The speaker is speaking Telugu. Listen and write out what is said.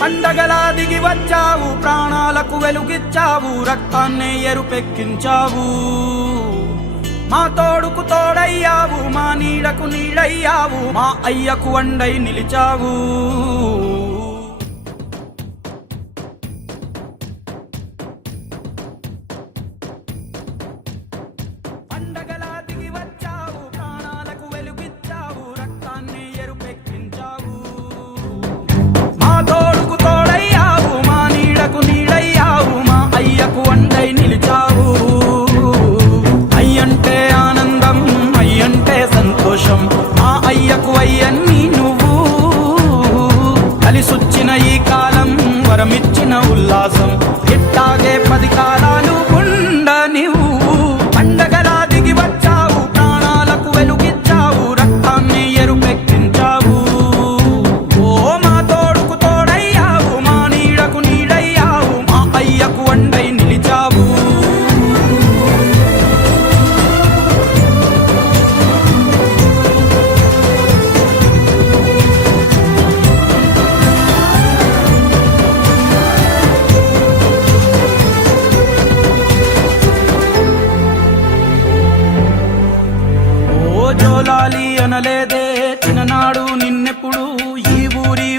పండగలా దిగి వచ్చావు, ప్రాణాలకు వెలుగిచ్చావు, రక్తాన్నే ఎరుపెక్కించావు. మా తోడుకు తోడయ్యావు, మా నీడకు నీడయ్యావు, మా అయ్యకు వండై నిలిచావు. పండగలా దిగి వచ్చావు, ప్రాణాలకు వెలుగిచ్చావు, రక్తాన్ని ఎరుపెక్కించావు. మా తోడుకు తోడయ్యావు, మా నీడకు నీడయ్యావు, మా అయ్యకు వండై నిలిచావు. అయ్యంటే ఆనందం, అయ్యంటే సంతోషం, మా అయ్యకు అయ్యన్ని నువ్వు. కలిసొచ్చిన ఈ కాలం వరమిచ్చిన ఉల్లాసం, ఇట్టాగే 10 కాలాలు ఉండ నువ్వు. పండగలా దిగి వచ్చావు, ప్రాణాలకు వెలుగిచ్చావు, రక్తాన్ని ఎరుపెక్కించావు. ఓ మా తోడుకు తోడయ్యావు, మా నీడకు నీడయ్యావు, మా అయ్యకు వండై నిలిచావు. జోలాలి అనలేదే చిన్ననాడు నిన్నెప్పుడు, ఈ ఊరి